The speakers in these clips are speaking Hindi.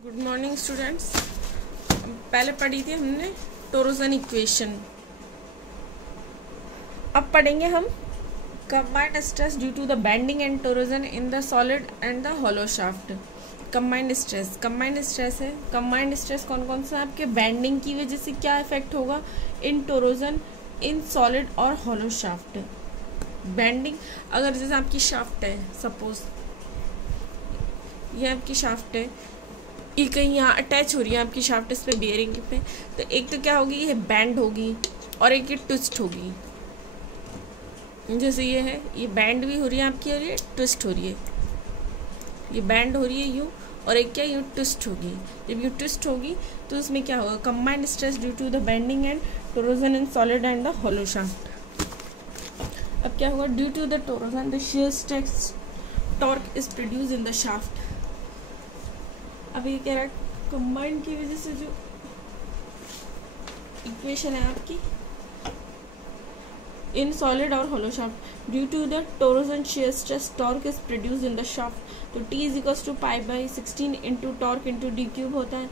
Good morning students. पहले पढ़ी थी हमने टोरोजन इक्वेशन। अब पढ़ेंगे हम combined stress due to the bending and torsion in the solid and the hollow shaft. Combined stress है। कंबाइंड स्ट्रेस कौन कौन सा? आपके बेंडिंग की वजह से क्या इफेक्ट होगा इन टोरोजन, इन सॉलिड और हॉलो शाफ्ट। बेंडिंग, अगर जैसे आपकी शाफ्ट है, सपोज ये आपकी शाफ्ट है, ये कहीं यहाँ अटैच हो रही है आपकी शाफ्ट इस पे बियरिंग पे, तो एक तो क्या होगी, ये बैंड होगी और एक ये ट्विस्ट होगी। जैसे ये है, ये बैंड भी हो रही है आपकी और ये ट्विस्ट हो रही है। ये बैंड हो रही है यूँ और एक क्या यूँ ट्विस्ट होगी। जब यूँ ट्विस्ट होगी तो उसमें क्या होगा, combined stress due to the bending and torsion in solid and the hollow shaft. अब क्या होगा, due to the torsion the shear stress torque is produce in the shaft. अब ये कह रहा है कंबाइंड की वजह से जो इक्वेशन है आपकी इन सॉलिड और hollow shaft, due to the torsion shear stress torque is produce in the shaft. तो T is equals to pi by 16 into torque into D cube होता है।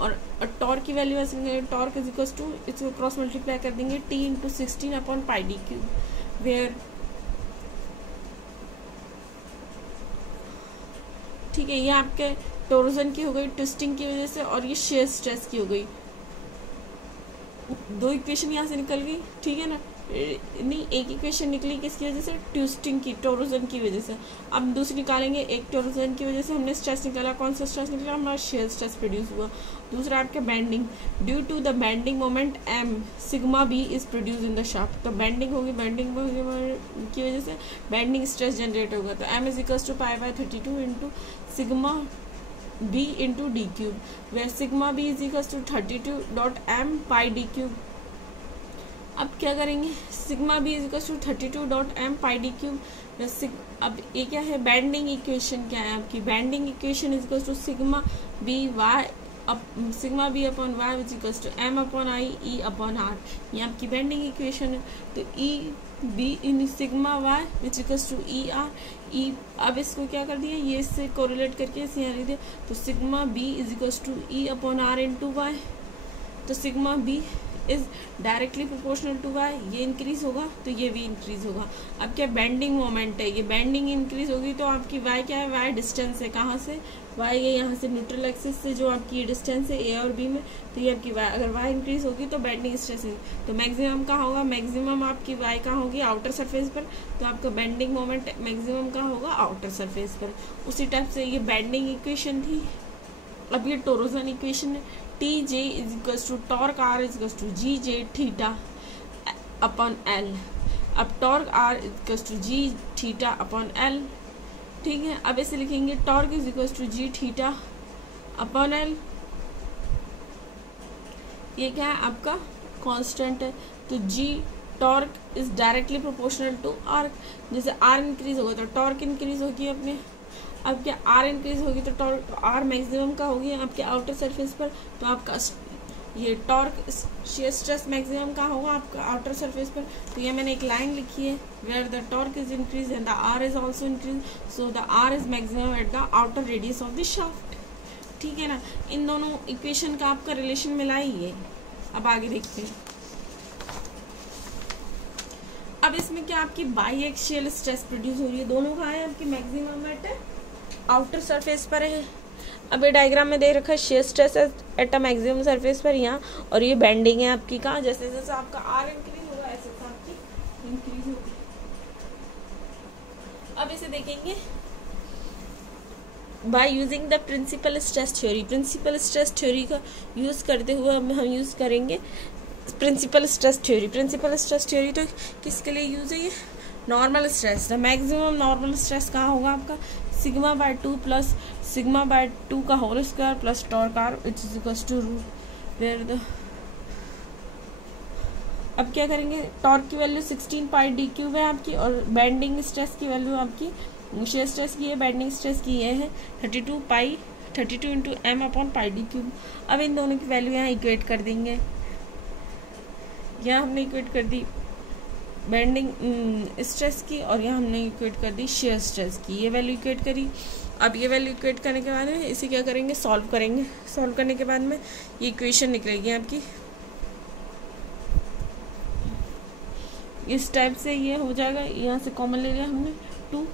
और टॉर्क की वैल्यू ऐसे, टॉर्क इज इक्वल्स टू, इसको क्रॉस मल्टीप्लाई कर देंगे T into 16 upon pi D cube, where ठीक है, ये आपके टोरोजन की हो गई ट्विस्टिंग की वजह से और ये शेयर स्ट्रेस की हो गई। दो इक्वेशन यहाँ से निकल गई, ठीक है ना। नहीं, एक इक्वेशन निकली किसकी वजह से, ट्विस्टिंग की, टोरोजन की वजह से। अब दूसरी निकालेंगे, एक टोरोजन की वजह से हमने स्ट्रेस निकाला, कौन सा स्ट्रेस निकला, हमारा शेयर स्ट्रेस प्रोड्यूस हुआ। दूसरा आपका bending, due to the bending moment m sigma b is produce in the shaft. तो बेंडिंग होगी, बेंडिंग की वजह से बेंडिंग स्ट्रेस जनरेट होगा। तो m is equals to pi by 32 into sigma b into D cube, where sigma b is equals to 32.m pi D cube. अब क्या करेंगे, sigma b is equals to 32.m pi D cube. अब ये क्या है, बेंडिंग इक्वेशन क्या है आपकी, bending equation is equals to sigma b Y sigma B upon Y which equals to m upon I E upon R. ये आपकी बेंडिंग इक्वेशन है। तो E B in sigma Y which equals to E R E. अब इसको क्या कर दिया, ये इससे कोरिलेट करके इसे यहाँ लिख दिया। तो sigma B is equals to E upon R into Y. तो sigma B is directly proportional to Y, ये इंक्रीज होगा तो ये भी इंक्रीज होगा। अब क्या बेंडिंग मोमेंट है, ये बेंडिंग इंक्रीज होगी तो आपकी वाई क्या है, वाई डिस्टेंस है, कहाँ से, वाई ये यहाँ से न्यूट्रल एक्सिस से जो आपकी ये डिस्टेंस है ए और बी में, तो ये आपकी वाई, अगर वाई इंक्रीज होगी तो बेंडिंग स्ट्रेस, तो मैक्सिमम कहाँ होगा, मैक्सिमम आपकी वाई कहाँ होगी, आउटर सरफेस पर। तो आपका बेंडिंग मोमेंट मैक्सिमम कहाँ होगा, आउटर सरफेस पर। उसी टाइप से ये बेंडिंग इक्वेशन थी। अब ये टोरोजन इक्वेशन है, T J is equals to torque R is equals to G J theta upon L. अब torque R is equals to G theta upon L, ठीक है। अब ऐसे लिखेंगे, torque is equals to G theta upon L. ये क्या है आपका कांस्टेंट है। तो G torque is directly proportional to R. जैसे आर इंक्रीज होगा तो टॉर्क इंक्रीज होगी अपने। अब क्या आर इंक्रीज होगी तो टॉर्क आर मैक्सिमम का होगी आपके आउटर सरफेस पर। तो आपका ये टॉर्क शियर स्ट्रेस मैक्सिमम का होगा आपका आउटर सरफेस पर। तो ये मैंने एक लाइन लिखी है, where the torque is increase and the R is also increase, so the R is maximum at the outer radius of the shaft, ठीक है ना। इन दोनों इक्वेशन का आपका रिलेशन मिला ही है। अब आगे देखते हैं। अब इसमें क्या आपकी बाई एक्सियल स्ट्रेस प्रोड्यूस हो रही है, दोनों कहाँ है आपकी, मैक्सिमम एट आउटर सरफेस पर है। अब ये डायग्राम में दे रखा है shear stress at a maximum surface पर यहाँ, और ये बेंडिंग है आपकी कहाँ, जैसे जैसे आपका आर इंक्रीज होगा ऐसे आपकी इंक्रीज होगी। अब इसे देखेंगे by using the principal stress theory. Principal stress theory का यूज करते हुए हम यूज करेंगे principal stress theory. Principal stress theory तो किसके लिए यूज है, ये normal stress. The maximum normal stress कहाँ होगा आपका, sigma by 2 plus sigma by 2 का whole square plus torque R which is equals to root where the. अब क्या करेंगे, टॉर्क की वैल्यू 16 पाई डी क्यूब है आपकी, और बेंडिंग स्ट्रेस की वैल्यू आपकी, शेयर स्ट्रेस की है, बेंडिंग स्ट्रेस की ये है 32 into M upon pi D cube. अब इन दोनों की वैल्यू यहाँ इक्वेट कर देंगे। यहाँ हमने इक्वेट कर दी बेंडिंग स्ट्रेस की और यहाँ हमने इक्वेट कर दी शेयर स्ट्रेस की, ये वैल्यू इक्वेट करी। अब ये वैल्यू इक्वेट करने के बाद में इसे क्या करेंगे, सॉल्व करेंगे। सॉल्व करने के बाद में ये इक्वेशन निकलेगी आपकी इस टाइप से। ये हो जाएगा, यहाँ से कॉमन ले लिया हमने 2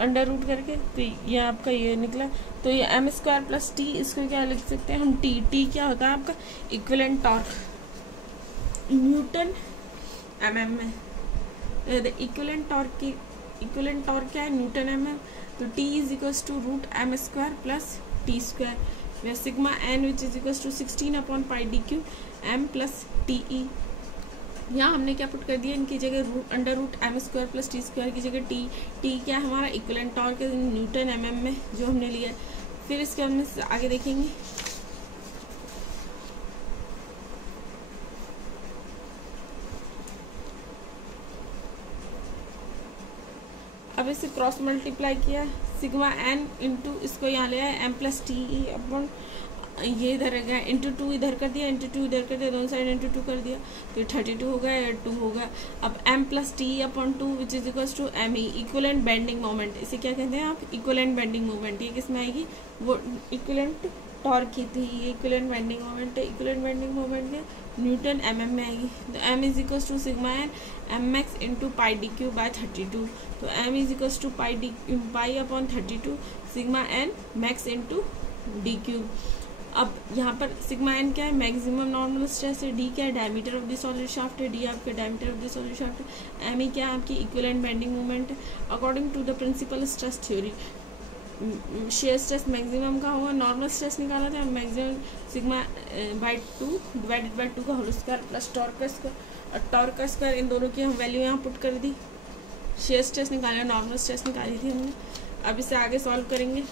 अंडर रूट करके, तो ये आपका ये निकला। तो ये m स्क्वायर प्लस टी, इसको क्या लिख सकते हैं हम, टी क्या होता है आपका इक्विवेलेंट टॉर्क न्यूटन mm में। इक्विवेलेंट टॉर्क क्या है, न्यूटन mm। तो T is equals to root m square plus T square, where sigma n which is equals to 16 upon pi D cube m plus T E. यहाँ हमने क्या पुट कर दिया, इनकी जगह under root m square plus T square की जगह टी क्या है हमारा इक्विवेलेंट टॉर्क है न्यूटन mm में जो हमने लिया। फिर इसके हमने आगे देखेंगे, अब इसे क्रॉस मल्टीप्लाई किया, सिग्मा n इंटू इसको यहाँ ले आया m प्लस टी ई अपॉन ये इधर गया इंटू 2 इधर कर दिया, इंटू 2 इधर कर दिया, दोनों साइड इंटू 2 कर दिया, तो 32 हो गया या 2 हो गया। अब m plus T upon 2 which is equals to M E, equivalent bending moment. इसे क्या कहते हैं आप, इक्विवेलेंट बेंडिंग मोमेंट। ये किस में आएगी, वो इक्विवेलेंट टॉर्क की थी, ये इक्विवेलेंट बेंडिंग मोमेंट है। इक्विवेलेंट बेंडिंग मोमेंट के न्यूटन mm में आएगी। तो m is equals to sigma N M max into pi D cube by 32। तो m is equals to pi upon 32 sigma N max into D cube. अब यहाँ पर सिग्मा एन क्या है, मैक्सिमम नॉर्मल स्ट्रेस है, डी क्या है, diameter of the solid shaft है, डी आपका diameter of the solid shaft है, एम ई क्या है आपकी इक्विवेलेंट बेंडिंग मोमेंट है। According to the principal stress theory shear stress maximum का होगा, नॉर्मल स्ट्रेस निकाला था maximum sigma by 2 divided by 2 का होल स्क्वायर प्लस टॉर्क का स्क्वायर, और टॉर्क का स्क्वायर, इन दोनों की हम वैल्यू यहाँ पुट कर दी। शेयर स्ट्रेस निकाला, नॉर्मल स्ट्रेस निकाली थी हमने। अब इसे आगे सॉल्व करेंगे।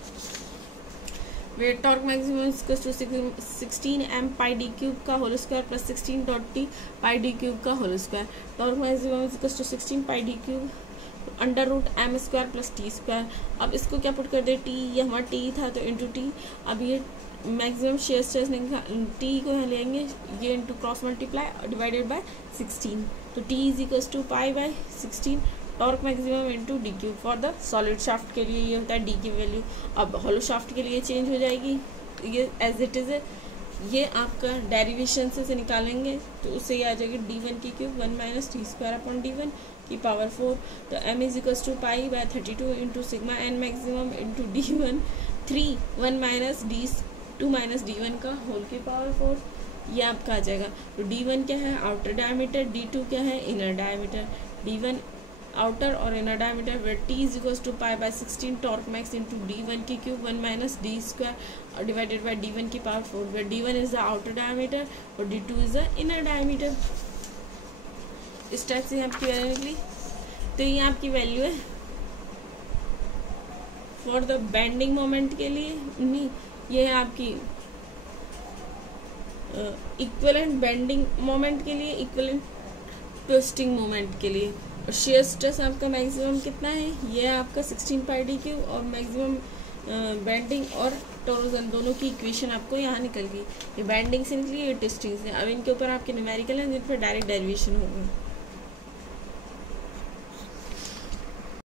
Wait torque maximum equals to 16 m pi D cube का whole square plus 16 t pi D cube का whole square. Torque maximum equals to 16 pi D cube under root m square plus T square. अब इसको क्या पुट कर दे, टी, ये हमारा टी था तो इंटू टी। अब ये मैक्सिमम शेयर स्ट्रेस टी को यहाँ लेंगे, ये into cross multiply divided by 16। तो T is equals to pi by 16 torque maximum into D cube. For the solid shaft के लिए ये होता है डी की वैल्यू। अब हॉलो शाफ्ट के लिए चेंज हो जाएगी, ये एज इट इज़ है। ये आपका डेरिवेशन से निकालेंगे तो उससे ये आ जाएगी d1 की cube 1 minus T square upon d1 की पावर 4। तो m is equals to pi by 32 into sigma n maximum into d1 3 1 minus d2 minus d1 का होल की पावर 4, ये आपका आ जाएगा। तो d1 क्या है, आउटर डायमीटर, d2 क्या है, इनर डायमीटर। d1 आउटर और inner diameter, where t is equals to pi by 16 torque max into d1 की cube 1 minus D square divided by d1 की power 4, where d1 is the outer diameter और d2 is the inner diameter. इस टाइप से आपकी वैल्यू निकली। तो ये आपकी वैल्यू है फॉर द बेंडिंग मोमेंट के लिए, नहीं ये है आपकी इक्विवेलेंट बेंडिंग मोमेंट के लिए, इक्विवेलेंट ट्विस्टिंग मोमेंट के लिए। और शेयर स्ट्रेस आपका मैक्सिमम कितना है, ये आपका 16 पाई डी क्यू, और मैक्सिमम बेंडिंग और टोरोजन दोनों की इक्वेशन आपको यहाँ निकल गई। ये बेंडिंग से निकली, ये ट्विस्टिंग से। अब इनके ऊपर आपके न्यूमेरिकल हैं जिन पर डायरेक्ट डेरिवेशन होगा।